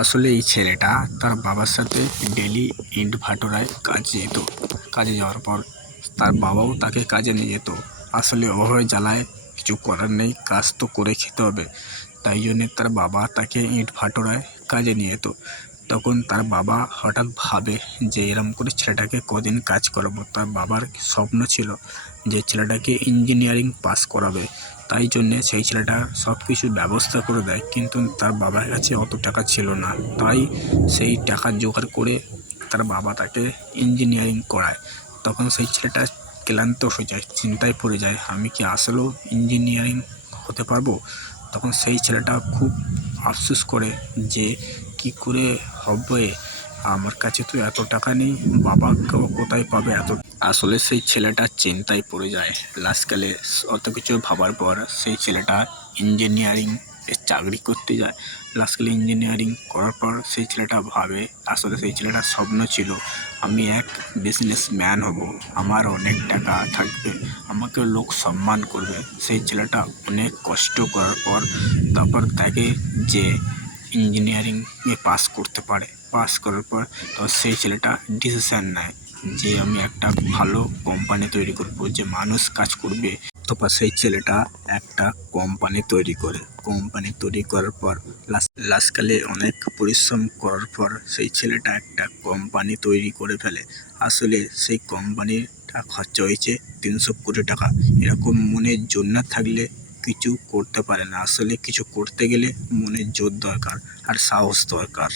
আসলে এই ছেলেটা তার বাবার সাথে ডেলি ইট ভাটারায় কাজে যেত। কাজে যাওয়ার পর তার বাবাও তাকে কাজে নিয়ে যেত। আসলে অভাবে জ্বালায় কিছু করার নেই, কাজ তো করে খেতে হবে। তাই জন্যে তার বাবা তাকে ইট ভাটারায় কাজে নিয়ে যেত। তখন তার বাবা হঠাৎ ভাবে যে এরম করে ছেলেটাকে কদিন কাজ করাবো। তার বাবার স্বপ্ন ছিল যে ছেলেটাকে ইঞ্জিনিয়ারিং পাস করাবে। তাই জন্যে সেই ছেলেটা সব কিছুর ব্যবস্থা করে দেয়, কিন্তু তার বাবার কাছে অত টাকা ছিল না। তাই সেই টাকা জোগাড় করে তার বাবা তাকে ইঞ্জিনিয়ারিং করায়। তখন সেই ছেলেটা ক্লান্ত হয়ে যায়, চিন্তায় পড়ে যায়, আমি কি আসলেও ইঞ্জিনিয়ারিং হতে পারবো? তখন সেই ছেলেটা খুব আফসোস করে যে কি করে হবে, আমার কাছে তো এত টাকা নেই, বাবা কোথায় পাবে এত। আসলে সেই ছেলেটা চিন্তায় পড়ে যায়। লাস্টকালে অত কিছু ভাবার পর সেই ছেলেটা ইঞ্জিনিয়ারিং চাকরি করতে যায়। লাস্টকালে ইঞ্জিনিয়ারিং করার পর সেই ছেলেটা ভাবে, আসলে সেই ছেলেটার স্বপ্ন ছিল আমি এক বিজনেসম্যান হব, আমার অনেক টাকা থাকবে, আমাকে লোক সম্মান করবে। সেই ছেলেটা অনেক কষ্ট করার পর তারপর তাকে যে ইঞ্জিনিয়ারিংয়ে পাস করতে পারে। পাস করার পর তো সেই ছেলেটা ডিসিশান নেয় যে আমি একটা ভালো কোম্পানি তৈরি করব, যে মানুষ কাজ করবে। তারপর সেই ছেলেটা একটা কোম্পানি তৈরি করে। কোম্পানি তৈরি করার পর লাস্টকালে অনেক পরিশ্রম করার পর সেই ছেলেটা একটা কোম্পানি তৈরি করে ফেলে। আসলে সেই কোম্পানিটা খরচা হয়েছে 300 কোটি টাকা। এরকম মনের জোর না থাকলে কিছু করতে পারে না। আসলে কিছু করতে গেলে মনের জোর দরকার আর সাহস দরকার।